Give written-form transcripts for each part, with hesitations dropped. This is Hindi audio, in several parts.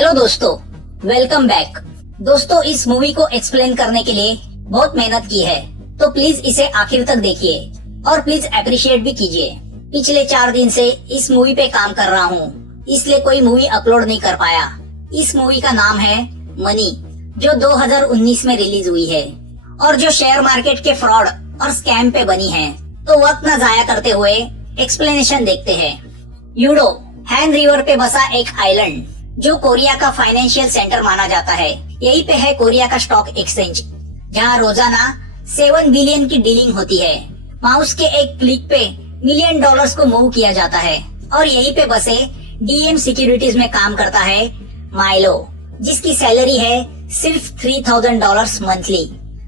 हेलो दोस्तों, वेलकम बैक। दोस्तों, इस मूवी को एक्सप्लेन करने के लिए बहुत मेहनत की है, तो प्लीज इसे आखिर तक देखिए और प्लीज अप्रिशिएट भी कीजिए। पिछले 4 दिन से इस मूवी पे काम कर रहा हूँ, इसलिए कोई मूवी अपलोड नहीं कर पाया। इस मूवी का नाम है मनी, जो 2019 में रिलीज हुई है और जो शेयर मार्केट के फ्रॉड और स्कैम पे बनी है। तो वक्त न जाया करते हुए एक्सप्लेनेशन देखते हैं। यूडो हैन रिवर पे बसा एक आइलैंड जो कोरिया का फाइनेंशियल सेंटर माना जाता है। यही पे है कोरिया का स्टॉक एक्सचेंज, जहां रोजाना 7 बिलियन की डीलिंग होती है। माउस के एक क्लिक पे $मिलियन को मूव किया जाता है। और यही पे बसे डीएम सिक्योरिटीज में काम करता है माइलो, जिसकी सैलरी है सिर्फ $3000 मंथली,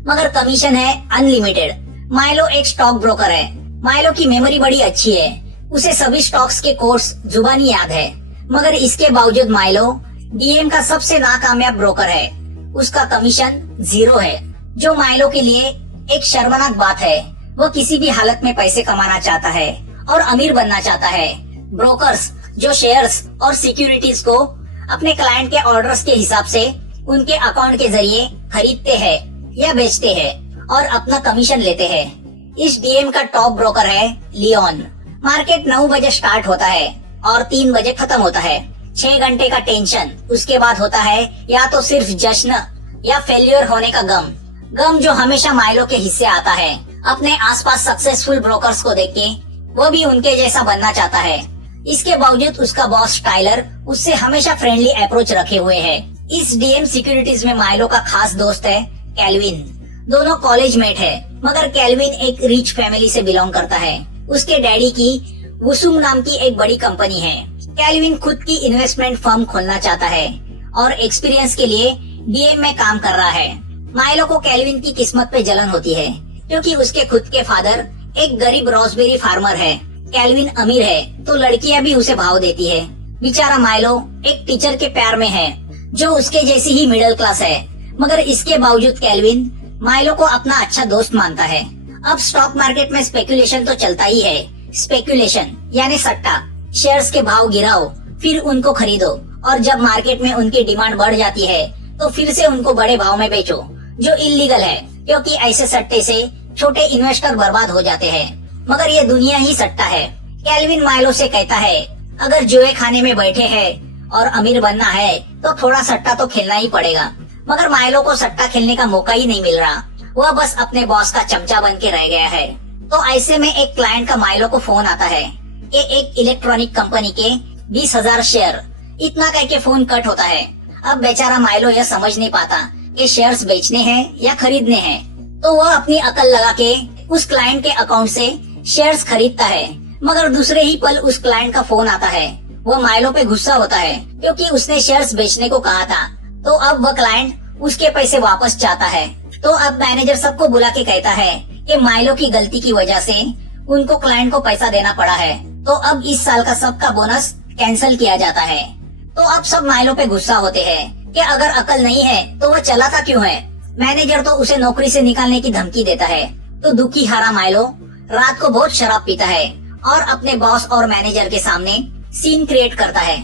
मगर कमीशन है अनलिमिटेड। माइलो एक स्टॉक ब्रोकर है। माइलो की मेमोरी बड़ी अच्छी है, उसे सभी स्टॉक्स के कोड्स जुबानी याद है। मगर इसके बावजूद माइलो डीएम का सबसे नाकामयाब ब्रोकर है। उसका कमीशन 0 है, जो माइलो के लिए एक शर्मनाक बात है। वो किसी भी हालत में पैसे कमाना चाहता है और अमीर बनना चाहता है। ब्रोकर्स जो शेयर्स और सिक्योरिटीज को अपने क्लाइंट के ऑर्डर्स के हिसाब से उनके अकाउंट के जरिए खरीदते हैं या बेचते हैं और अपना कमीशन लेते हैं। इस डीएम का टॉप ब्रोकर है लियोन। मार्केट 9 बजे स्टार्ट होता है और 3 बजे खत्म होता है। 6 घंटे का टेंशन, उसके बाद होता है या तो सिर्फ जश्न या फेल्यूर होने का गम जो हमेशा माइलो के हिस्से आता है। अपने आसपास सक्सेसफुल ब्रोकर्स को देख के वो भी उनके जैसा बनना चाहता है। इसके बावजूद उसका बॉस टाइलर उससे हमेशा फ्रेंडली अप्रोच रखे हुए है। इस डीएम सिक्योरिटीज में माइलो का खास दोस्त है कैल्विन। दोनों कॉलेज मेट है, मगर कैल्विन एक रिच फैमिली से बिलोंग करता है। उसके डैडी की वुसुम नाम की एक बड़ी कंपनी है। कैल्विन खुद की इन्वेस्टमेंट फर्म खोलना चाहता है और एक्सपीरियंस के लिए डीएम में काम कर रहा है। माइलो को कैल्विन की किस्मत पे जलन होती है, क्योंकि उसके खुद के फादर एक गरीब रोजबेरी फार्मर है। कैल्विन अमीर है तो लड़कियां भी उसे भाव देती है। बेचारा माइलो एक टीचर के प्यार में है, जो उसके जैसी ही मिडिल क्लास है। मगर इसके बावजूद कैल्विन माइलो को अपना अच्छा दोस्त मानता है। अब स्टॉक मार्केट में स्पेकुलेशन तो चलता ही है। स्पेकुलेशन यानी सट्टा। शेयर्स के भाव गिराओ, फिर उनको खरीदो, और जब मार्केट में उनकी डिमांड बढ़ जाती है तो फिर से उनको बड़े भाव में बेचो, जो इलीगल है, क्योंकि ऐसे सट्टे से छोटे इन्वेस्टर बर्बाद हो जाते हैं। मगर ये दुनिया ही सट्टा है। कैल्विन माइलो से कहता है, अगर जुए खाने में बैठे हैं और अमीर बनना है तो थोड़ा सट्टा तो खेलना ही पड़ेगा। मगर माइलो को सट्टा खेलने का मौका ही नहीं मिल रहा। वह बस अपने बॉस का चमचा बन के रह गया है। तो ऐसे में एक क्लाइंट का माइलो को फोन आता है कि एक इलेक्ट्रॉनिक कंपनी के 20,000 शेयर। इतना कह के फोन कट होता है। अब बेचारा माइलो यह समझ नहीं पाता कि शेयर्स बेचने हैं या खरीदने हैं। तो वह अपनी अकल लगा के उस क्लाइंट के अकाउंट से शेयर्स खरीदता है। मगर दूसरे ही पल उस क्लाइंट का फोन आता है। वह माइलो पे गुस्सा होता है, क्योंकि उसने शेयर्स बेचने को कहा था। तो अब वह क्लाइंट उसके पैसे वापस चाहता है। तो अब मैनेजर सबको बुला के कहता है कि माइलो की गलती की वजह से उनको क्लाइंट को पैसा देना पड़ा है। तो अब इस साल का सबका बोनस कैंसिल किया जाता है। तो अब सब माइलो पे गुस्सा होते हैं कि अगर अकल नहीं है तो वह चलाता क्यों है। मैनेजर तो उसे नौकरी से निकालने की धमकी देता है। तो दुखी हारा माइलो रात को बहुत शराब पीता है और अपने बॉस और मैनेजर के सामने सीन क्रिएट करता है।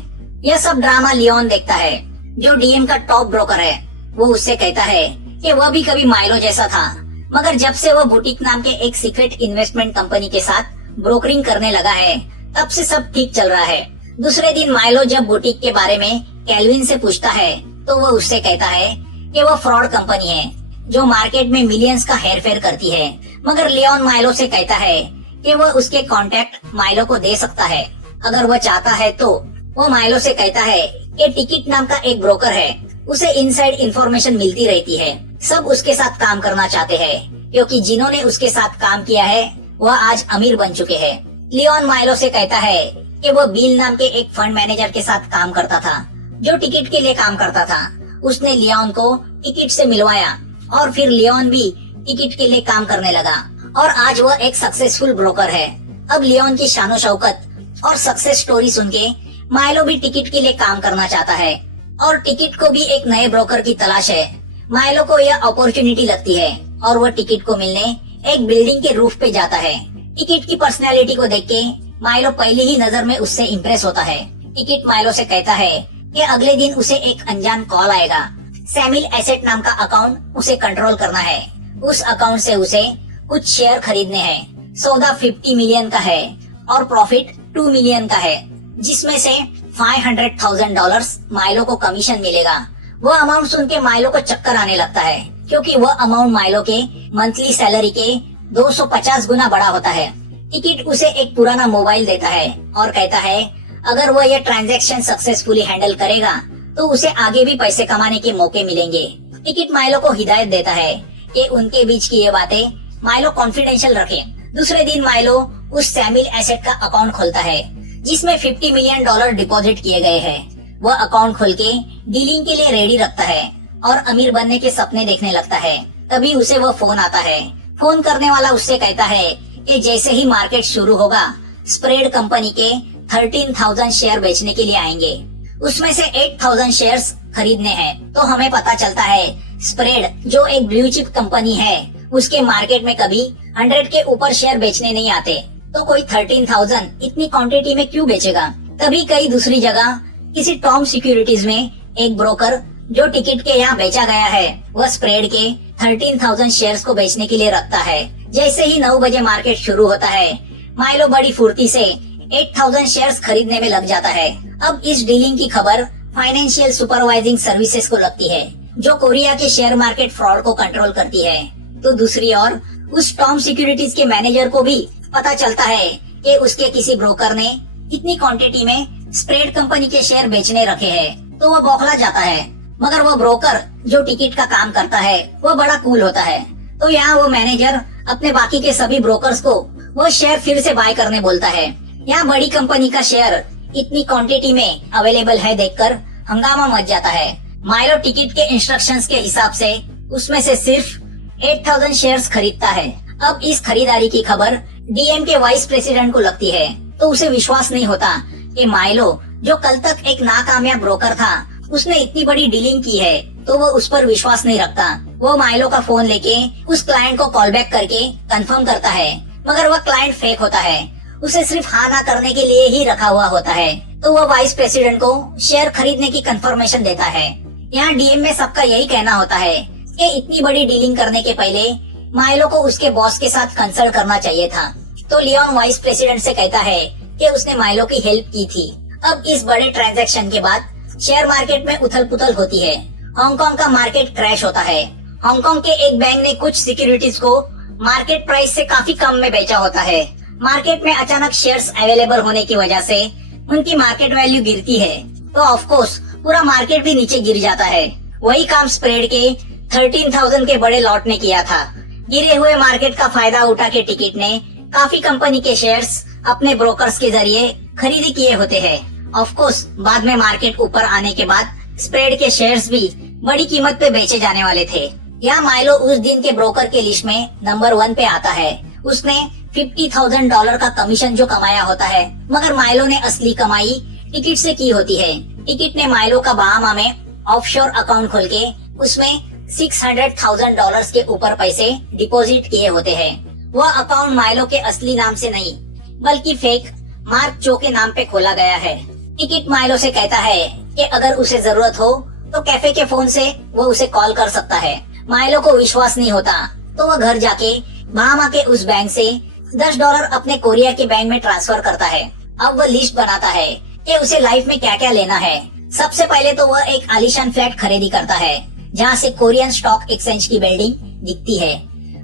यह सब ड्रामा लियोन देखता है, जो डीएम का टॉप ब्रोकर है। वो उससे कहता है कि वह भी कभी माइलो जैसा था, मगर जब से वह बुटीक नाम के एक सीक्रेट इन्वेस्टमेंट कंपनी के साथ ब्रोकरिंग करने लगा है, तब से सब ठीक चल रहा है। दूसरे दिन माइलो जब बुटीक के बारे में कैल्विन से पूछता है, तो वह उससे कहता है कि वह फ्रॉड कंपनी है, जो मार्केट में मिलियंस का हेर फेर करती है। मगर लियोन माइलो से कहता है कि वह उसके कॉन्टेक्ट माइलो को दे सकता है, अगर वह चाहता है तो। वो माइलो से कहता है कि टिकट नाम का एक ब्रोकर है, उसे इनसाइड इंफॉर्मेशन मिलती रहती है। सब उसके साथ काम करना चाहते हैं, क्योंकि जिन्होंने उसके साथ काम किया है वह आज अमीर बन चुके हैं। लियोन माइलो से कहता है कि वह बिल नाम के एक फंड मैनेजर के साथ काम करता था, जो टिकट के लिए काम करता था। उसने लियोन को टिकट से मिलवाया और फिर लियोन भी टिकट के लिए काम करने लगा और आज वह एक सक्सेसफुल ब्रोकर है। अब लियोन की शानो शौकत और सक्सेस स्टोरी सुन के माइलो भी टिकट के लिए काम करना चाहता है और टिकट को भी एक नए ब्रोकर की तलाश है। माइलो को यह अपॉर्चुनिटी लगती है और वह टिकट को मिलने एक बिल्डिंग के रूफ पे जाता है। टिकट की पर्सनैलिटी को देख के माइलो पहली ही नजर में उससे इम्प्रेस होता है। टिकट माइलो से कहता है कि अगले दिन उसे एक अनजान कॉल आएगा। सैमिल एसेट नाम का अकाउंट उसे कंट्रोल करना है। उस अकाउंट से उसे कुछ शेयर खरीदने हैं। सौदा 50 मिलियन का है और प्रॉफिट 2 मिलियन का है, जिसमें से $500,000 माइलो को कमीशन मिलेगा। वह अमाउंट सुन के माइलो को चक्कर आने लगता है, क्योंकि वह अमाउंट माइलो के मंथली सैलरी के 250 गुना बड़ा होता है। टिकट उसे एक पुराना मोबाइल देता है और कहता है अगर वह यह ट्रांजैक्शन सक्सेसफुली हैंडल करेगा तो उसे आगे भी पैसे कमाने के मौके मिलेंगे। टिकट माइलो को हिदायत देता है कि उनके बीच की ये बातें माइलो कॉन्फिडेंशियल रखे। दूसरे दिन माइलो उस सैमिल एसेट का अकाउंट खोलता है जिसमें $50 मिलियन डिपॉजिट किए गए हैं। वह अकाउंट खोल के डीलिंग के लिए रेडी रखता है और अमीर बनने के सपने देखने लगता है। तभी उसे वह फोन आता है। फोन करने वाला उससे कहता है कि जैसे ही मार्केट शुरू होगा स्प्रेड कंपनी के 13,000 शेयर बेचने के लिए आएंगे। उसमें से 8,000 शेयर्स खरीदने हैं। तो हमें पता चलता है स्प्रेड जो एक ब्लू चिप कंपनी है उसके मार्केट में कभी 100 के ऊपर शेयर बेचने नहीं आते, तो कोई 13,000 इतनी क्वांटिटी में क्यों बेचेगा। तभी कई दूसरी जगह किसी टॉम सिक्योरिटीज में एक ब्रोकर जो टिकट के यहाँ बेचा गया है वह स्प्रेड के 13,000 शेयर्स को बेचने के लिए रखता है। जैसे ही 9 बजे मार्केट शुरू होता है माइलो बड़ी फुर्ती से 8,000 शेयर्स खरीदने में लग जाता है। अब इस डीलिंग की खबर फाइनेंशियल सुपरवाइजिंग सर्विसेज को लगती है जो कोरिया के शेयर मार्केट फ्रॉड को कंट्रोल करती है। तो दूसरी ओर उस टॉम सिक्योरिटीज के मैनेजर को भी पता चलता है कि उसके किसी ब्रोकर ने इतनी क्वांटिटी में स्प्रेड कंपनी के शेयर बेचने रखे हैं। तो वह बौखला जाता है, मगर वह ब्रोकर जो टिकट का काम करता है वह बड़ा कूल होता है। तो यहाँ वो मैनेजर अपने बाकी के सभी ब्रोकर्स को वो शेयर फिर से बाय करने बोलता है। यहाँ बड़ी कंपनी का शेयर इतनी क्वांटिटी में अवेलेबल है देखकर हंगामा मच जाता है। माइलो टिकट के इंस्ट्रक्शंस के हिसाब से उसमें से सिर्फ 8,000 शेयर्स खरीदता है। अब इस खरीदारी की खबर डीएम के वाइस प्रेसिडेंट को लगती है तो उसे विश्वास नहीं होता कि माइलो जो कल तक एक नाकामयाब ब्रोकर था उसने इतनी बड़ी डीलिंग की है, तो वो उस पर विश्वास नहीं रखता। वो माइलो का फोन लेके उस क्लाइंट को कॉल बैक करके कंफर्म करता है, मगर वह क्लाइंट फेक होता है। उसे सिर्फ हाँ ना करने के लिए ही रखा हुआ होता है। तो वह वाइस प्रेसिडेंट को शेयर खरीदने की कंफर्मेशन देता है। यहाँ डीएम में सबका यही कहना होता है कि इतनी बड़ी डीलिंग करने के पहले माइलो को उसके बॉस के साथ कंसल्ट करना चाहिए था। तो लियोन वाइस प्रेसिडेंट से कहता है कि उसने माइलो की हेल्प की थी। अब इस बड़े ट्रांजैक्शन के बाद शेयर मार्केट में उथल पुथल होती है। हांगकांग का मार्केट क्रैश होता है। हांगकांग के एक बैंक ने कुछ सिक्योरिटीज को मार्केट प्राइस से काफी कम में बेचा होता है। मार्केट में अचानक शेयर्स अवेलेबल होने की वजह से उनकी मार्केट वैल्यू गिरती है, तो ऑफ कोर्स पूरा मार्केट भी नीचे गिर जाता है। वही काम स्प्रेड के 13,000 के बड़े लॉट ने किया था। गिरे हुए मार्केट का फायदा उठा के टिकट ने काफी कंपनी के शेयर्स अपने ब्रोकर्स के जरिए खरीदी किए होते हैं। ऑफ कोर्स बाद में मार्केट ऊपर आने के बाद स्प्रेड के शेयर्स भी बड़ी कीमत पे बेचे जाने वाले थे। यहाँ माइलो उस दिन के ब्रोकर के लिस्ट में नंबर 1 पे आता है। उसने $50,000 का कमीशन जो कमाया होता है, मगर माइलो ने असली कमाई टिकट से की होती है। टिकट ने माइलो का बहामा में ऑफशोर अकाउंट खोल के उसमें $600,000 के ऊपर पैसे डिपॉजिट किए होते हैं। वह अकाउंट माइलो के असली नाम से नहीं बल्कि फेक मार्क चो के नाम पे खोला गया है। टिकट माइलो से कहता है कि अगर उसे जरूरत हो तो कैफे के फोन से वो उसे कॉल कर सकता है। माइलो को विश्वास नहीं होता, तो वह घर जाके बहामा के उस बैंक से $10 अपने कोरिया के बैंक में ट्रांसफर करता है। अब वह लिस्ट बनाता है कि उसे लाइफ में क्या क्या लेना है। सबसे पहले तो वह एक आलीशान फ्लैट खरीदी करता है जहाँ से कोरियन स्टॉक एक्सचेंज की बिल्डिंग दिखती है।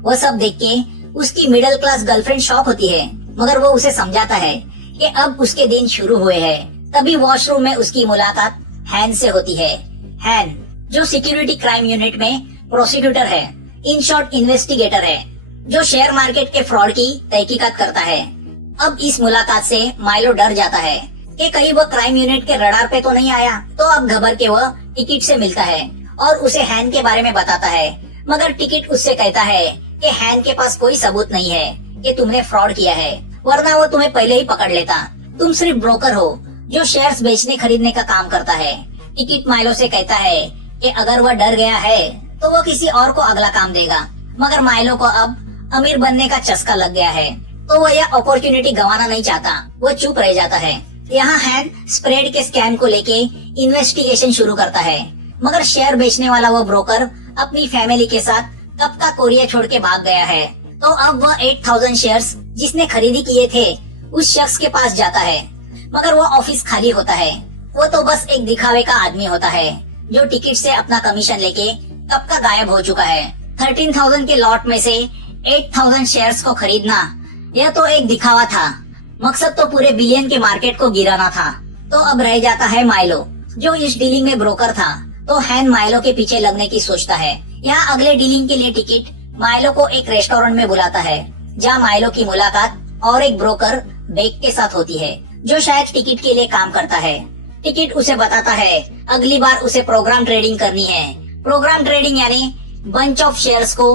वह सब देख के उसकी मिडिल क्लास गर्लफ्रेंड शॉक होती है, मगर वो उसे समझाता है कि अब उसके दिन शुरू हुए हैं। तभी वॉशरूम में उसकी मुलाकात हैन से होती है। हैन जो सिक्योरिटी क्राइम यूनिट में प्रोसिक्यूटर है, इन शॉर्ट इन्वेस्टिगेटर है, जो शेयर मार्केट के फ्रॉड की तहकीकात करता है। अब इस मुलाकात से माइलो डर जाता है कि कहीं वह क्राइम यूनिट के रडार पे तो नहीं आया। तो अब घबर के वह टिकट से मिलता है और उसे हैन के बारे में बताता है, मगर टिकट उससे कहता है कि हैन के पास कोई सबूत नहीं है कि तुमने फ्रॉड किया है, वरना वो तुम्हें पहले ही पकड़ लेता। तुम सिर्फ ब्रोकर हो जो शेयर्स बेचने खरीदने का काम करता है। टिकट माइलो से कहता है कि अगर वह डर गया है तो वह किसी और को अगला काम देगा, मगर माइलो को अब अमीर बनने का चस्का लग गया है, तो वह यह अपॉर्चुनिटी गंवाना नहीं चाहता। वो चुप रह जाता है। यहाँ हैन स्प्रेड के स्कैम को लेके इन्वेस्टिगेशन शुरू करता है, मगर शेयर बेचने वाला वो ब्रोकर अपनी फैमिली के साथ कब का कोरिया छोड़ के भाग गया है। तो अब वह 8000 शेयर्स जिसने खरीदी किए थे उस शख्स के पास जाता है, मगर वो ऑफिस खाली होता है। वो तो बस एक दिखावे का आदमी होता है जो टिकट से अपना कमीशन लेके कब का गायब हो चुका है। 13,000 के लॉट में से 8000 शेयर्स को खरीदना यह तो एक दिखावा था, मकसद तो पूरे बिलियन के मार्केट को गिराना था। तो अब रह जाता है माइलो जो इस डीलिंग में ब्रोकर था। तो हैन माइलो के पीछे लगने की सोचता है। यहाँ अगले डीलिंग के लिए टिकट माइलो को एक रेस्टोरेंट में बुलाता है, जहाँ माइलो की मुलाकात और एक ब्रोकर बेक के साथ होती है जो शायद टिकट के लिए काम करता है। टिकट उसे बताता है अगली बार उसे प्रोग्राम ट्रेडिंग करनी है। प्रोग्राम ट्रेडिंग यानी बंच ऑफ शेयर्स को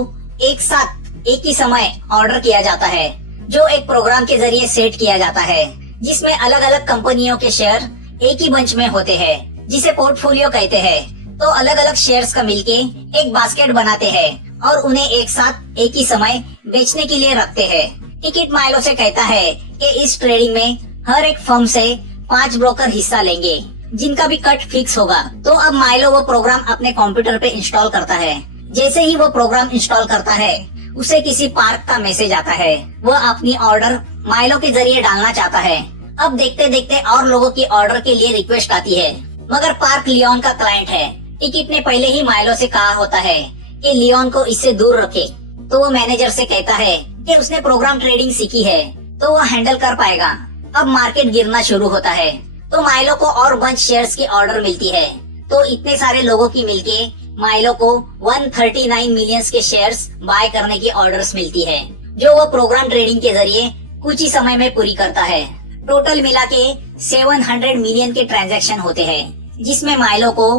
एक साथ एक ही समय ऑर्डर किया जाता है, जो एक प्रोग्राम के जरिए सेट किया जाता है, जिसमें अलग अलग कंपनियों के शेयर एक ही बंच में होते हैं, जिसे पोर्टफोलियो कहते हैं। तो अलग अलग शेयर्स का मिलके एक बास्केट बनाते हैं और उन्हें एक साथ एक ही समय बेचने के लिए रखते हैं। टिकट माइलो से कहता है कि इस ट्रेडिंग में हर एक फर्म से 5 ब्रोकर हिस्सा लेंगे, जिनका भी कट फिक्स होगा। तो अब माइलो वो प्रोग्राम अपने कंप्यूटर पे इंस्टॉल करता है। जैसे ही वो प्रोग्राम इंस्टॉल करता है उसे किसी पार्क का मैसेज आता है। वह अपनी ऑर्डर माइलो के जरिए डालना चाहता है। अब देखते देखते और लोगों की ऑर्डर के लिए रिक्वेस्ट आती है, मगर पार्क लियोन का क्लाइंट है। टिकट ने पहले ही माइलो से कहा होता है कि लियोन को इससे दूर रखे। तो वो मैनेजर से कहता है कि उसने प्रोग्राम ट्रेडिंग सीखी है तो वो हैंडल कर पाएगा। अब मार्केट गिरना शुरू होता है तो माइलो को और बंच शेयर्स की ऑर्डर मिलती है। तो इतने सारे लोगों की मिलके माइलो को 139 मिलियंस के शेयर्स बाय करने की ऑर्डर्स मिलती है, जो वो प्रोग्राम ट्रेडिंग के जरिए कुछ ही समय में पूरी करता है। टोटल मिला के 700 मिलियन के ट्रांजैक्शन होते हैं, जिसमें माइलो को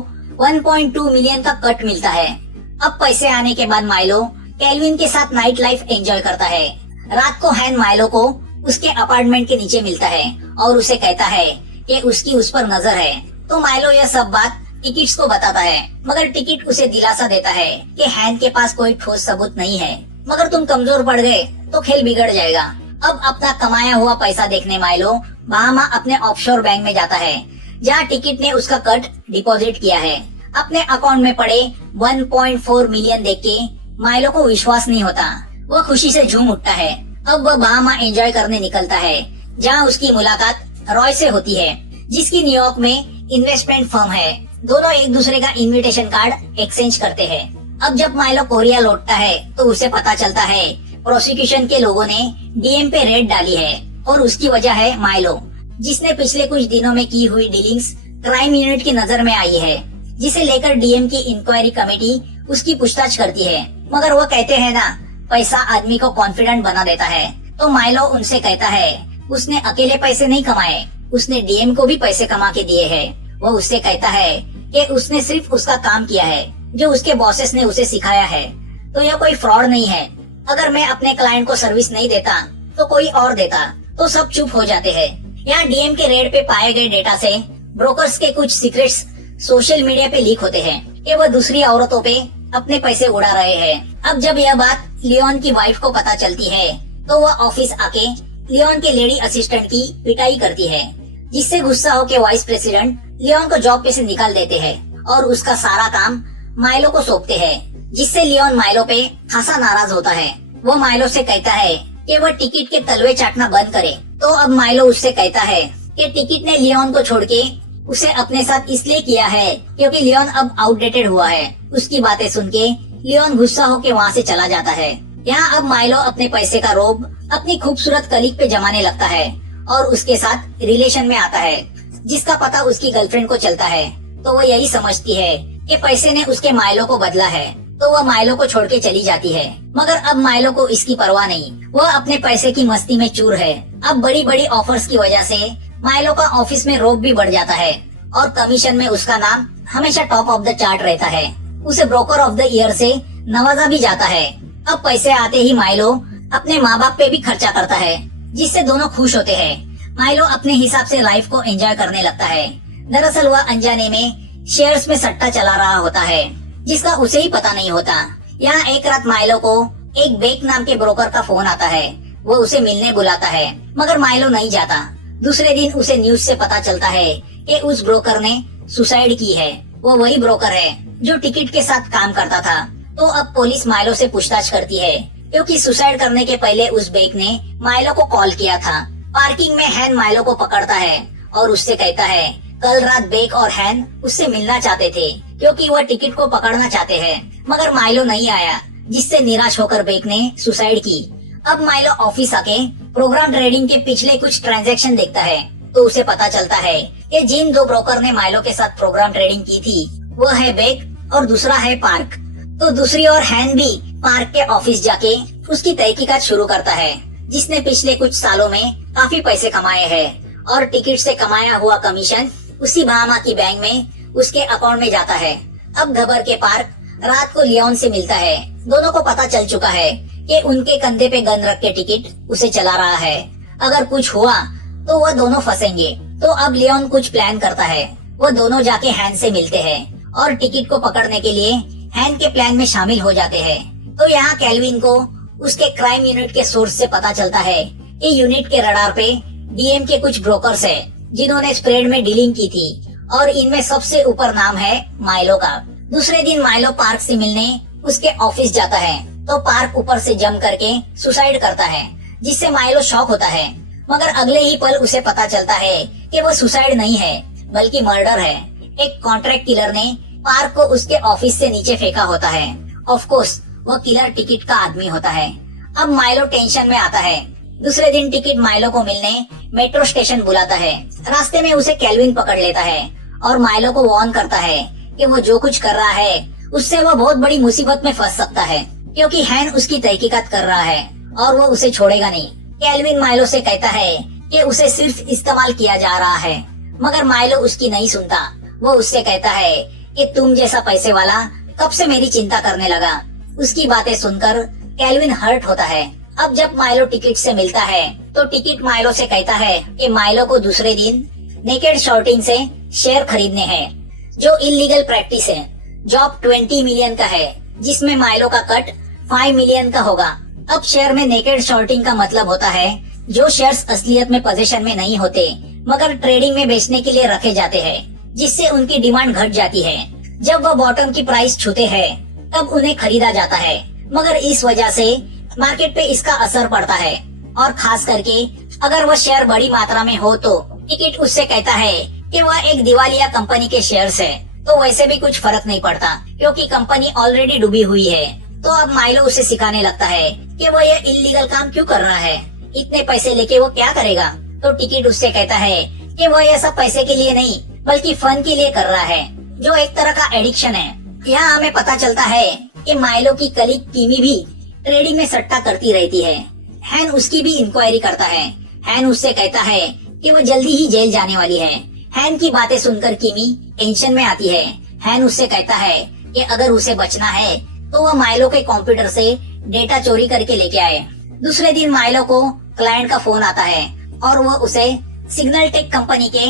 1.2 मिलियन का कट मिलता है। अब पैसे आने के बाद माइलो केल्विन के साथ नाइट लाइफ एंजॉय करता है। रात को हैन माइलो को उसके अपार्टमेंट के नीचे मिलता है और उसे कहता है कि उसकी उस पर नजर है। तो माइलो यह सब बात टिकट्स को बताता है, मगर टिकट उसे दिलासा देता है कि हैन के पास कोई ठोस सबूत नहीं है, मगर तुम कमजोर पड़ गए तो खेल बिगड़ जाएगा। अब अपना कमाया हुआ पैसा देखने माइलो बहामा अपने ऑफशोर बैंक में जाता है, जहाँ टिकट ने उसका कट डिपॉजिट किया है। अपने अकाउंट में पड़े 1.4 मिलियन देख के माइलो को विश्वास नहीं होता। वह खुशी से झूम उठता है। अब वह बहामा एंजॉय करने निकलता है, जहाँ उसकी मुलाकात रॉय से होती है, जिसकी न्यूयॉर्क में इन्वेस्टमेंट फर्म है। दोनों एक दूसरे का इनविटेशन कार्ड एक्सचेंज करते हैं। अब जब माइलो कोरिया लौटता है तो उसे पता चलता है प्रोसिक्यूशन के लोगों ने डीएम पे रेड डाली है, और उसकी वजह है माइलो, जिसने पिछले कुछ दिनों में की हुई डीलिंग्स क्राइम यूनिट की नजर में आई है, जिसे लेकर डीएम की इंक्वायरी कमेटी उसकी पूछताछ करती है। मगर वो कहते हैं ना, पैसा आदमी को कॉन्फिडेंट बना देता है। तो माइलो उनसे कहता है उसने अकेले पैसे नहीं कमाए, उसने डीएम को भी पैसे कमा के दिए हैं। वो उससे कहता है कि उसने सिर्फ उसका काम किया है जो उसके बॉसेस ने उसे सिखाया है। तो यह कोई फ्रॉड नहीं है। अगर मैं अपने क्लाइंट को सर्विस नहीं देता तो कोई और देता। तो सब चुप हो जाते हैं। यहाँ डीएम के रेड पे पाए गए डेटा से ब्रोकर्स के कुछ सीक्रेट्स सोशल मीडिया पे लीक होते हैं कि वह दूसरी औरतों पे अपने पैसे उड़ा रहे हैं। अब जब यह बात लियोन की वाइफ को पता चलती है तो वह ऑफिस आके लियोन के लेडी असिस्टेंट की पिटाई करती है, जिससे गुस्सा होकर वाइस प्रेसिडेंट लियोन को जॉब पे से निकाल देते हैं और उसका सारा काम माइलो को सौंपते हैं, जिससे लियोन माइलो पे खासा नाराज होता है। वो माइलो से कहता है कि वह टिकट के तलवे चाटना बंद करे। तो अब माइलो उससे कहता है कि टिकट ने लियोन को छोड़ के उसे अपने साथ इसलिए किया है क्योंकि लियोन अब आउटडेटेड हुआ है। उसकी बातें सुन के लियोन गुस्सा होकर वहाँ से चला जाता है। यहाँ अब माइलो अपने पैसे का रोब अपनी खूबसूरत कलीग पे जमाने लगता है और उसके साथ रिलेशन में आता है, जिसका पता उसकी गर्लफ्रेंड को चलता है। तो वो यही समझती है कि पैसे ने उसके माइलो को बदला है, तो वह माइलो को छोड़ के चली जाती है। मगर अब माइलो को इसकी परवाह नहीं, वह अपने पैसे की मस्ती में चूर है। अब बड़ी बड़ी ऑफर्स की वजह से माइलो का ऑफिस में रोब भी बढ़ जाता है और कमीशन में उसका नाम हमेशा टॉप ऑफ द चार्ट रहता है। उसे ब्रोकर ऑफ द ईयर से नवाजा भी जाता है। अब पैसे आते ही माइलो अपने माँ बाप पे भी खर्चा करता है, जिससे दोनों खुश होते हैं। माइलो अपने हिसाब से लाइफ को एंजॉय करने लगता है। दरअसल वह अनजाने में शेयर्स में सट्टा चला रहा होता है, जिसका उसे ही पता नहीं होता। यहाँ एक रात माइलो को एक बेक नाम के ब्रोकर का फोन आता है। वो उसे मिलने बुलाता है, मगर माइलो नहीं जाता। दूसरे दिन उसे न्यूज से पता चलता है कि उस ब्रोकर ने सुसाइड की है। वो वही ब्रोकर है जो टिकट के साथ काम करता था। तो अब पुलिस माइलो से पूछताछ करती है, क्योंकि सुसाइड करने के पहले उस बेक ने माइलो को कॉल किया था। पार्किंग में हैन माइलो को पकड़ता है और उससे कहता है कल रात बेक और हैन उससे मिलना चाहते थे, क्योंकि वह टिकट को पकड़ना चाहते हैं, मगर माइलो नहीं आया, जिससे निराश होकर बेक ने सुसाइड की। अब माइलो ऑफिस आके प्रोग्राम ट्रेडिंग के पिछले कुछ ट्रांजैक्शन देखता है, तो उसे पता चलता है कि जिन दो ब्रोकर ने माइलो के साथ प्रोग्राम ट्रेडिंग की थी वो है बेक और दूसरा है पार्क। तो दूसरी ओर हैन भी पार्क के ऑफिस जाके उसकी तहकीकात शुरू करता है, जिसने पिछले कुछ सालों में काफी पैसे कमाए हैं और टिकट से कमाया हुआ कमीशन उसी बहामा की बैंक में उसके अकाउंट में जाता है। अब घबर के पार्क रात को लियोन से मिलता है। दोनों को पता चल चुका है कि उनके कंधे पे गन रख के टिकट उसे चला रहा है। अगर कुछ हुआ तो वह दोनों फंसेंगे। तो अब लियोन कुछ प्लान करता है। वो दोनों जाके हैन से मिलते हैं और टिकट को पकड़ने के लिए हैन के प्लान में शामिल हो जाते हैं। तो यहाँ केल्विन को उसके क्राइम यूनिट के सोर्स से पता चलता है कि यूनिट के रडार पे डीएम के कुछ ब्रोकर्स है जिन्होंने स्प्रेड में डीलिंग की थी, और इनमें सबसे ऊपर नाम है माइलो का। दूसरे दिन माइलो पार्क से मिलने उसके ऑफिस जाता है, तो पार्क ऊपर से जम करके सुसाइड करता है, जिससे माइलो शॉक होता है। मगर अगले ही पल उसे पता चलता है कि वो सुसाइड नहीं है बल्कि मर्डर है। एक कॉन्ट्रैक्ट किलर ने पार्क को उसके ऑफिस से नीचे फेंका होता है। ऑफ कोर्स वो किलर टिकट का आदमी होता है। अब माइलो टेंशन में आता है। दूसरे दिन टिकट माइलो को मिलने मेट्रो स्टेशन बुलाता है। रास्ते में उसे केल्विन पकड़ लेता है और माइलो को वार्न करता है कि वो जो कुछ कर रहा है उससे वो बहुत बड़ी मुसीबत में फंस सकता है, क्योंकि हैन उसकी तहकीकात कर रहा है और वो उसे छोड़ेगा नहीं। केल्विन माइलो से कहता है कि उसे सिर्फ इस्तेमाल किया जा रहा है, मगर माइलो उसकी नहीं सुनता। वो उससे कहता है कि तुम जैसा पैसे वाला कब से मेरी चिंता करने लगा। उसकी बातें सुनकर केल्विन हर्ट होता है। अब जब माइलो टिकट से मिलता है तो टिकट माइलो से कहता है कि माइलो को दूसरे दिन नेकेड शॉर्टिंग से शेयर खरीदने हैं, जो इलीगल प्रैक्टिस है। जॉब 20 मिलियन का है, जिसमें माइलो का कट 5 मिलियन का होगा। अब शेयर में नेकेड शॉर्टिंग का मतलब होता है जो शेयर्स असलियत में पोजीशन में नहीं होते मगर ट्रेडिंग में बेचने के लिए रखे जाते हैं, जिससे उनकी डिमांड घट जाती है। जब वो बॉटम की प्राइस छूते हैं तब उन्हें खरीदा जाता है, मगर इस वजह से मार्केट पे इसका असर पड़ता है, और खास करके अगर वह शेयर बड़ी मात्रा में हो तो टिकट उससे कहता है कि वह एक दिवालिया कंपनी के शेयर्स है, तो वैसे भी कुछ फर्क नहीं पड़ता क्योंकि कंपनी ऑलरेडी डूबी हुई है। तो अब माइलो उसे सिखाने लगता है कि वो ये इलीगल काम क्यों कर रहा है, इतने पैसे लेके वो क्या करेगा। तो टिकट उससे कहता है कि वो ये सब पैसे के लिए नहीं बल्कि फन के लिए कर रहा है, जो एक तरह का एडिक्शन है। यहाँ हमें पता चलता है कि माइलो की कलीग कीमी भी ट्रेडिंग में सट्टा करती रहती है। हैन उसकी भी इंक्वायरी करता है। हैन उससे कहता है कि वो जल्दी ही जेल जाने वाली है। हैन की बातें सुनकर कीमी टेंशन में आती है। हैन उससे कहता है कि अगर उसे बचना है तो वह माइलो के कंप्यूटर से डेटा चोरी करके लेके आए। दूसरे दिन माइलो को क्लाइंट का फोन आता है और वह उसे सिग्नल टेक कंपनी के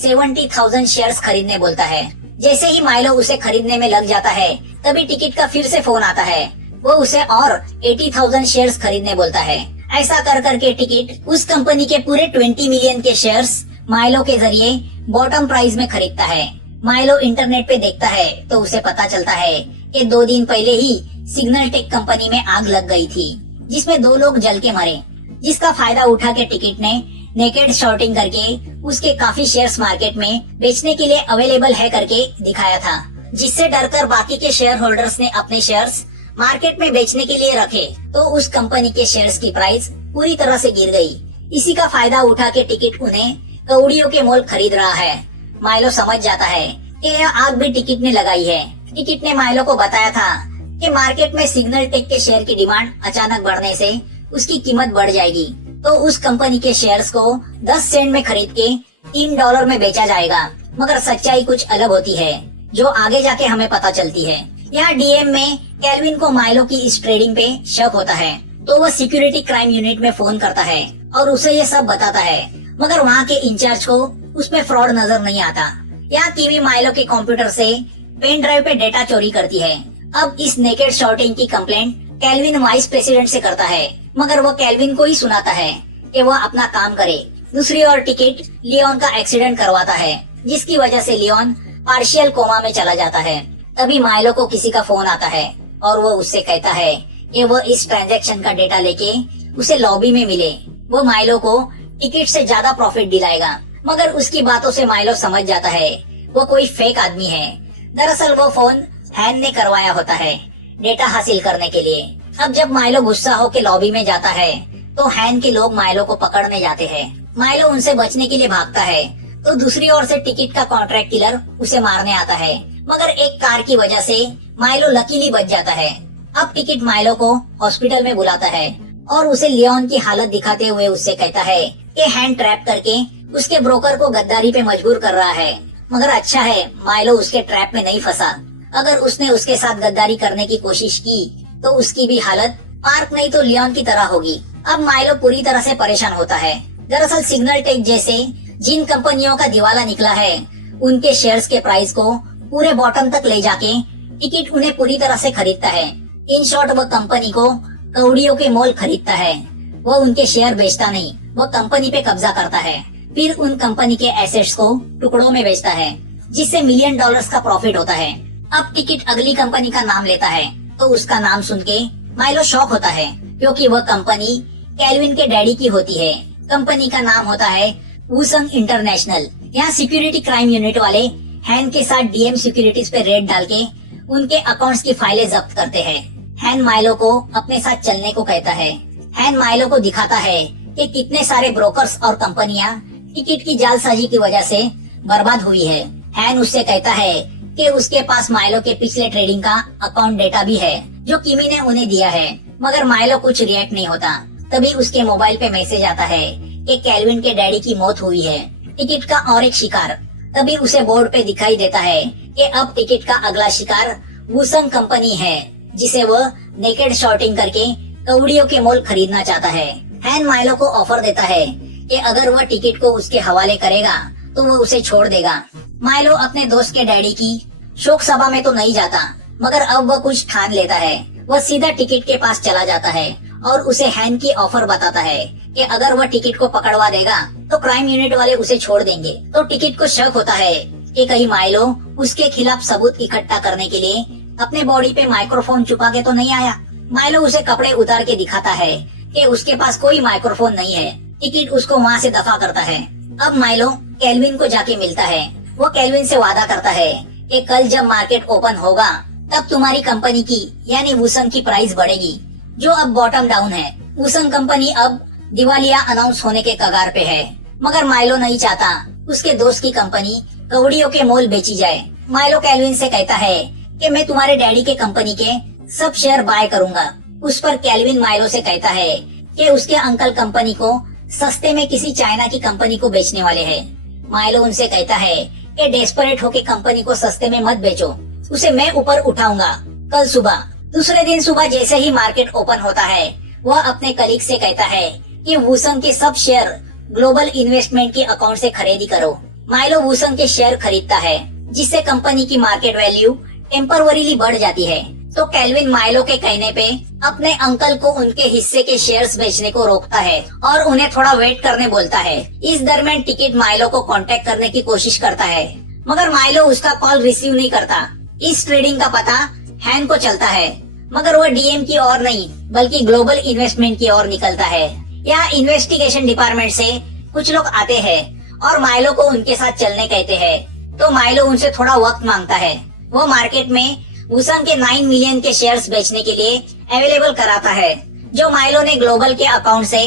70,000 शेयर्स खरीदने बोलता है। जैसे ही माइलो उसे खरीदने में लग जाता है तभी टिकट का फिर से फोन आता है। वो उसे और 80,000 शेयर्स खरीदने बोलता है। ऐसा कर करके टिकट उस कंपनी के पूरे 20 मिलियन के शेयर्स माइलो के जरिए बॉटम प्राइस में खरीदता है। माइलो इंटरनेट पे देखता है तो उसे पता चलता है कि 2 दिन पहले ही सिग्नल टेक कंपनी में आग लग गई थी, जिसमें 2 लोग जल के मरे, जिसका फायदा उठा के टिकट ने नेकेड शॉर्टिंग करके उसके काफी शेयर्स मार्केट में बेचने के लिए अवेलेबल है करके दिखाया था, जिससे डरकर बाकी के शेयर होल्डर्स ने अपने शेयर्स मार्केट में बेचने के लिए रखे, तो उस कंपनी के शेयर्स की प्राइस पूरी तरह से गिर गई। इसी का फायदा उठा के टिकट उन्हें कौड़ियों के मोल खरीद रहा है। माइलो समझ जाता है कि यह आग भी टिकट ने लगाई है। टिकट ने माइलो को बताया था कि मार्केट में सिग्नल टेक के शेयर की डिमांड अचानक बढ़ने से उसकी कीमत बढ़ जाएगी, तो उस कंपनी के शेयर्स को 10 सेंट में खरीद के $3 में बेचा जाएगा। मगर सच्चाई कुछ अलग होती है, जो आगे जाके हमें पता चलती है। यहाँ डीएम में केल्विन को माइलो की इस ट्रेडिंग पे शक होता है, तो वह सिक्योरिटी क्राइम यूनिट में फोन करता है और उसे ये सब बताता है, मगर वहाँ के इंचार्ज को उसमें फ्रॉड नजर नहीं आता। यहाँ कीवी माइलो के कंप्यूटर से पेन ड्राइव पे डेटा चोरी करती है। अब इस नेकेड शॉर्टिंग की कंप्लेंट केल्विन वाइस प्रेसिडेंट से करता है, मगर वो केल्विन को ही सुनाता है कि वह अपना काम करे। दूसरी ओर टिकट लियोन का एक्सीडेंट करवाता है, जिसकी वजह से लियोन पार्शियल कोमा में चला जाता है। तभी माइलो को किसी का फोन आता है और वो उससे कहता है कि वो इस ट्रांजैक्शन का डेटा लेके उसे लॉबी में मिले। वो माइलो को टिकट से ज्यादा प्रॉफिट दिलाएगा, मगर उसकी बातों से माइलो समझ जाता है वो कोई फेक आदमी है। दरअसल वो फोन हैन ने करवाया होता है डेटा हासिल करने के लिए। अब जब माइलो गुस्सा होकर लॉबी में जाता है तो हैन के लोग माइलो को पकड़ने जाते हैं। माइलो उनसे बचने के लिए भागता है तो दूसरी ओर से टिकट का कॉन्ट्रैक्ट किलर उसे मारने आता है, मगर एक कार की वजह से माइलो लकीली बच जाता है। अब टिकट माइलो को हॉस्पिटल में बुलाता है और उसे लियोन की हालत दिखाते हुए उससे कहता है कि हैन ट्रैप करके उसके ब्रोकर को गद्दारी पे मजबूर कर रहा है। मगर अच्छा है माइलो उसके ट्रैप में नहीं फंसा। अगर उसने उसके साथ गद्दारी करने की कोशिश की तो उसकी भी हालत मार्क नहीं तो लियोन की तरह होगी। अब माइलो पूरी तरह से परेशान होता है। दरअसल सिग्नल टेक जैसे जिन कंपनियों का दिवाला निकला है उनके शेयर्स के प्राइस को पूरे बॉटम तक ले जाके टिकट उन्हें पूरी तरह से खरीदता है। इन शॉर्ट वो कंपनी को कौड़ियों के मोल खरीदता है। वो उनके शेयर बेचता नहीं, वो कंपनी पे कब्जा करता है, फिर उन कंपनी के एसेट्स को टुकड़ों में बेचता है, जिससे $1 मिलियन का प्रॉफिट होता है। अब टिकट अगली कंपनी का नाम लेता है तो उसका नाम सुन के माइलो शॉक होता है, क्योंकि वह कंपनी कैल्विन के डैडी की होती है। कंपनी का नाम होता है वुसंग इंटरनेशनल। यहाँ सिक्योरिटी क्राइम यूनिट वाले हैन के साथ डीएम सिक्योरिटीज पे रेड डाल के उनके अकाउंट्स की फाइलें जब्त करते हैं। हैन माइलो को अपने साथ चलने को कहता है। हैन माइलो को दिखाता है कि कितने सारे ब्रोकर्स और कंपनियां टिकट की जालसाजी की वजह से बर्बाद हुई है। हैन उससे कहता है कि उसके पास माइलो के पिछले ट्रेडिंग का अकाउंट डेटा भी है जो किमी ने उन्हें दिया है, मगर माइलो कुछ रिएक्ट नहीं होता। तभी उसके मोबाइल पे मैसेज आता है कि कैल्विन के डैडी की मौत हुई है। टिकट का और एक शिकार। तभी उसे बोर्ड पे दिखाई देता है कि अब टिकट का अगला शिकार वुसंग कंपनी है, जिसे वह नेकेड शॉर्टिंग करके कौड़ियों के मोल खरीदना चाहता है। हैन माइलो को ऑफर देता है कि अगर वह टिकट को उसके हवाले करेगा तो वह उसे छोड़ देगा। माइलो अपने दोस्त के डैडी की शोक सभा में तो नहीं जाता, मगर अब वह कुछ ठान लेता है। वह सीधा टिकट के पास चला जाता है और उसे हैन की ऑफर बताता है कि अगर वह टिकट को पकड़वा देगा तो क्राइम यूनिट वाले उसे छोड़ देंगे। तो टिकट को शक होता है कि कहीं माइलो उसके खिलाफ सबूत इकट्ठा करने के लिए अपने बॉडी पे माइक्रोफोन छुपा के तो नहीं आया। माइलो उसे कपड़े उतार के दिखाता है कि उसके पास कोई माइक्रोफोन नहीं है। टिकट उसको वहाँ से दफा करता है। अब माइलो कैल्विन को जाके मिलता है। वो कैल्विन से वादा करता है कि कल जब मार्केट ओपन होगा तब तुम्हारी कंपनी की यानी वुसंग की प्राइस बढ़ेगी, जो अब बॉटम डाउन है। वुसंग कंपनी अब दिवालिया अनाउंस होने के कगार पे है, मगर माइलो नहीं चाहता उसके दोस्त की कंपनी कौड़ियों के मोल बेची जाए। माइलो कैल्विन से कहता है कि मैं तुम्हारे डैडी के कंपनी के सब शेयर बाय करूंगा। उस पर कैल्विन माइलो से कहता है कि उसके अंकल कंपनी को सस्ते में किसी चाइना की कंपनी को बेचने वाले हैं। माइलो उनसे कहता है कि डेस्परेट होके कंपनी को सस्ते में मत बेचो, उसे मैं ऊपर उठाऊंगा कल सुबह। दूसरे दिन सुबह जैसे ही मार्केट ओपन होता है वह अपने कलीग से कहता है कि वुसंग के सब शेयर ग्लोबल इन्वेस्टमेंट के अकाउंट से खरीदी करो। माइलो वुसंग के शेयर खरीदता है, जिससे कंपनी की मार्केट वैल्यू टेम्परवरीली बढ़ जाती है। तो कैल्विन माइलो के कहने पे अपने अंकल को उनके हिस्से के शेयर्स बेचने को रोकता है और उन्हें थोड़ा वेट करने बोलता है। इस दरमियान टिकट माइलो को कांटेक्ट करने की कोशिश करता है, मगर माइलो उसका कॉल रिसीव नहीं करता। इस ट्रेडिंग का पता हैन को चलता है, मगर वह डीएम की ओर नहीं बल्कि ग्लोबल इन्वेस्टमेंट की ओर निकलता है। यहाँ इन्वेस्टिगेशन डिपार्टमेंट से कुछ लोग आते हैं और माइलो को उनके साथ चलने कहते हैं। तो माइलो उनसे थोड़ा वक्त मांगता है। वो मार्केट में वुसंग के 9 मिलियन के शेयर्स बेचने के लिए अवेलेबल कराता है, जो माइलो ने ग्लोबल के अकाउंट से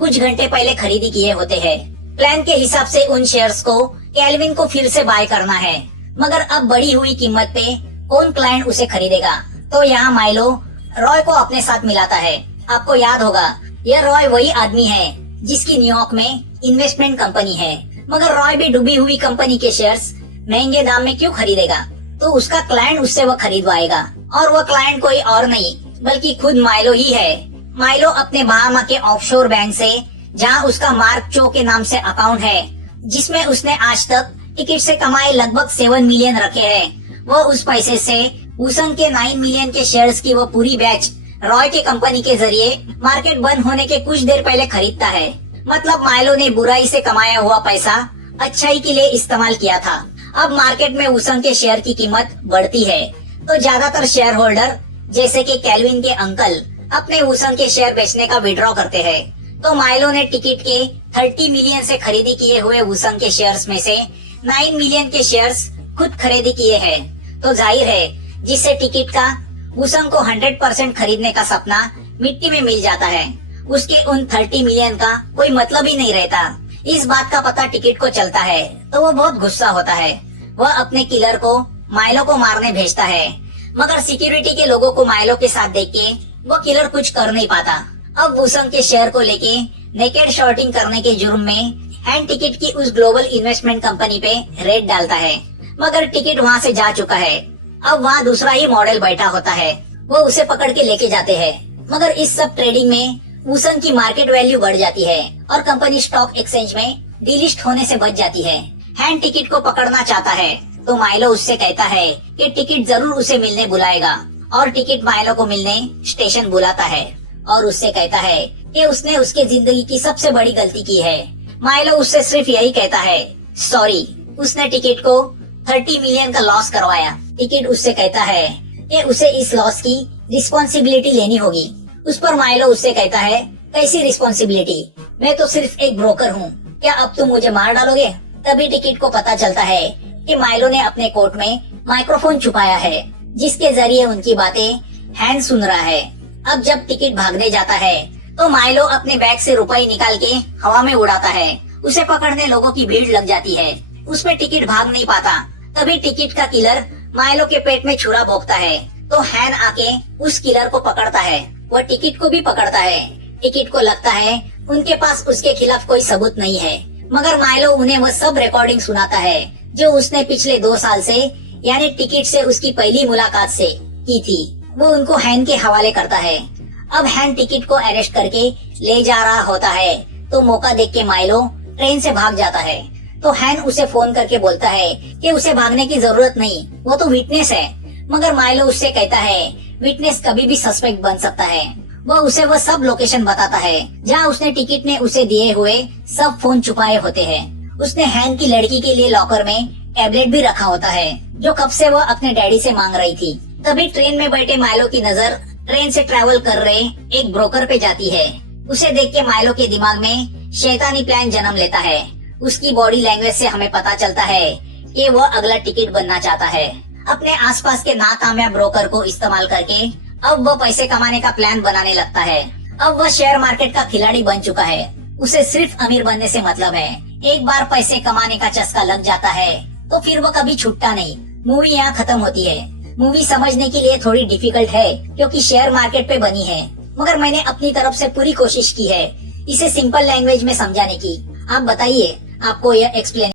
कुछ घंटे पहले खरीदी किए होते हैं। प्लान के हिसाब से उन शेयर्स को कैल्विन को फिर से बाय करना है, मगर अब बढ़ी हुई कीमत पे कौन क्लाइंट उसे खरीदेगा। तो यहाँ माइलो रॉय को अपने साथ मिलाता है। आपको याद होगा यह रॉय वही आदमी है जिसकी न्यूयॉर्क में इन्वेस्टमेंट कंपनी है, मगर रॉय भी डूबी हुई कंपनी के शेयर्स महंगे दाम में क्यों खरीदेगा। तो उसका क्लाइंट उससे वह खरीदवाएगा, और वह क्लाइंट कोई और नहीं बल्कि खुद माइलो ही है। माइलो अपने बहामा के ऑफशोर बैंक से, जहाँ उसका मार्क चो के नाम से अकाउंट है, जिसमें उसने आज तक टिकट से कमाए लगभग 7 मिलियन रखे हैं, वह उस पैसे से वुसंग के 9 मिलियन के शेयर्स की वह पूरी बैच रॉय के कंपनी के जरिए मार्केट बंद होने के कुछ देर पहले खरीदता है। मतलब माइलो ने बुराई से कमाया हुआ पैसा अच्छाई के लिए इस्तेमाल किया था। अब मार्केट में वुसन के शेयर की कीमत बढ़ती है तो ज्यादातर शेयर होल्डर जैसे कि कैल्विन के अंकल अपने वुसन के शेयर बेचने का विड्रॉ करते हैं। तो माइलो ने टिकट के 30 मिलियन से खरीदी किए हुए वुसन के शेयर्स में से 9 मिलियन के शेयर्स खुद खरीदी किए हैं। तो जाहिर है जिससे टिकट का वुसन को 100% खरीदने का सपना मिट्टी में मिल जाता है, उसके उन 30 मिलियन का कोई मतलब ही नहीं रहता। इस बात का पता टिकट को चलता है तो वो बहुत गुस्सा होता है। वह अपने किलर को माइलो को मारने भेजता है, मगर सिक्योरिटी के लोगों को माइलो के साथ देख के वो किलर कुछ कर नहीं पाता। अब वुसन के शेयर को लेके नेकेड शॉर्टिंग करने के जुर्म में हैंड टिकट की उस ग्लोबल इन्वेस्टमेंट कंपनी पे रेड डालता है, मगर टिकट वहाँ से जा चुका है। अब वहाँ दूसरा ही मॉडल बैठा होता है, वो उसे पकड़ के लेके जाते हैं। मगर इस सब ट्रेडिंग में वुसन की मार्केट वैल्यू बढ़ जाती है और कंपनी स्टॉक एक्सचेंज में डीलिस्ट होने से बच जाती है। हैंड टिकट को पकड़ना चाहता है तो माइलो उससे कहता है कि टिकट जरूर उसे मिलने बुलाएगा, और टिकट माइलो को मिलने स्टेशन बुलाता है और उससे कहता है कि उसने उसके जिंदगी की सबसे बड़ी गलती की है। माइलो उससे सिर्फ यही कहता है सॉरी, उसने टिकट को 30 मिलियन का लॉस करवाया। टिकट उससे कहता है कि उसे इस लॉस की रिस्पॉन्सिबिलिटी लेनी होगी। उस पर माइलो उससे कहता है कैसी रिस्पॉन्सिबिलिटी, मैं तो सिर्फ एक ब्रोकर हूँ, क्या अब तुम मुझे मार डालोगे? तभी टिकट को पता चलता है कि माइलो ने अपने कोट में माइक्रोफोन छुपाया है जिसके जरिए उनकी बातें हैंड सुन रहा है। अब जब टिकट भागने जाता है तो माइलो अपने बैग से रुपए निकाल के हवा में उड़ाता है। उसे पकड़ने लोगों की भीड़ लग जाती है, उसमें टिकट भाग नहीं पाता। तभी टिकट का किलर माइलो के पेट में छुरा भोंकता है तो हैन आके उस किलर को पकड़ता है, वह टिकट को भी पकड़ता है। टिकट को लगता है उनके पास उसके खिलाफ कोई सबूत नहीं है, मगर माइलो उन्हें वह सब रिकॉर्डिंग सुनाता है जो उसने पिछले 2 साल से यानी टिकट से उसकी पहली मुलाकात से की थी। वो उनको हैन के हवाले करता है। अब हैन टिकट को अरेस्ट करके ले जा रहा होता है तो मौका देख के माइलो ट्रेन से भाग जाता है। तो हैन उसे फोन करके बोलता है कि उसे भागने की जरूरत नहीं, वो तो विटनेस है। मगर माइलो उससे कहता है विटनेस कभी भी सस्पेक्ट बन सकता है। वह उसे वह सब लोकेशन बताता है जहाँ उसने टिकट ने उसे दिए हुए सब फोन छुपाए होते हैं। उसने हैन की लड़की के लिए लॉकर में टैबलेट भी रखा होता है जो कब से वह अपने डैडी से मांग रही थी। तभी ट्रेन में बैठे माइलो की नजर ट्रेन से ट्रैवल कर रहे एक ब्रोकर पे जाती है। उसे देख के माइलो के दिमाग में शैतानी प्लान जन्म लेता है। उसकी बॉडी लैंग्वेज से हमें पता चलता है कि वह अगला टिकट बनना चाहता है। अपने आसपास के नाकामयाब ब्रोकर को इस्तेमाल करके अब वह पैसे कमाने का प्लान बनाने लगता है। अब वह शेयर मार्केट का खिलाड़ी बन चुका है, उसे सिर्फ अमीर बनने से मतलब है। एक बार पैसे कमाने का चस्का लग जाता है तो फिर वो कभी छूटता नहीं। मूवी यहाँ खत्म होती है। मूवी समझने के लिए थोड़ी डिफिकल्ट है क्योंकि शेयर मार्केट पे बनी है, मगर मैंने अपनी तरफ से पूरी कोशिश की है इसे सिंपल लैंग्वेज में समझाने की। आप बताइए, आपको यह एक्सप्लेन